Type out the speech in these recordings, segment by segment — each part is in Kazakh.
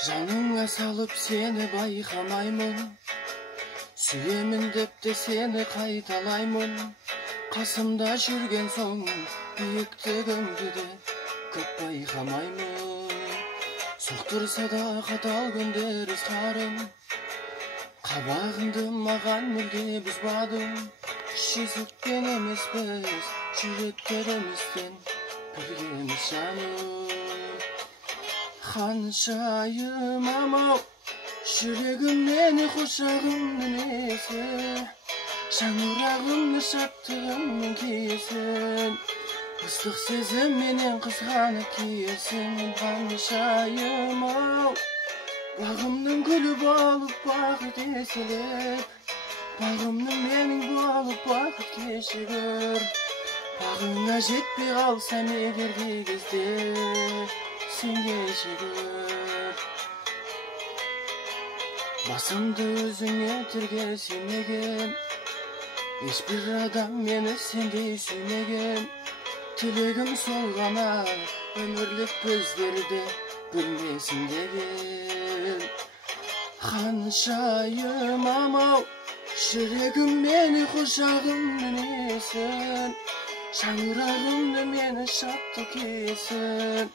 Жаныңа салып сені байқамаймын, сүйемін деп те сені қайталаймын. Қасымда жүрген соң биіктігіңді де көп байқамаймын. Соқтырса да қатал күндер ызғарым, қабағыңды маған мүлде бұзбадың. Жүзікпен емес біз, жүректерімізден біргеміз жаным. Ханшайым ау, жүрегім мені құшағымның несі, шаңырағымны шаттығымның киесін, ыстық сезім менен қызғанып киесін. Ханшайым ау, бағымның гүлі болып бақыт еселеп, бағымның менің болып бақыт кешігір. Бағыңа жетпей қалсам егер кей кезде сен кешігір. Басымды өзіңе тіркесемеген, ешбір адам мені сендей сүймеген. Тілегім сол ғана, өмірлік біздерді білмесін деген. Ханшайым ау, жүрегім мені құшағымның несін, шаңырағымды мені шатты киесін,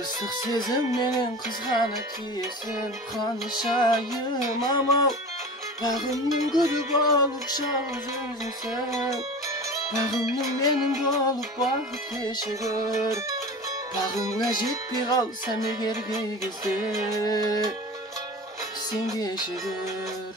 ыстық сезім менен қызғанып киесін. Ханшайым ау, бағымның гүлі болып жалғыз өзіңсің, бағымның менің болып бақыт кешігір. Бағыңа жетпей қалсам егер кей кезде сен кешігір.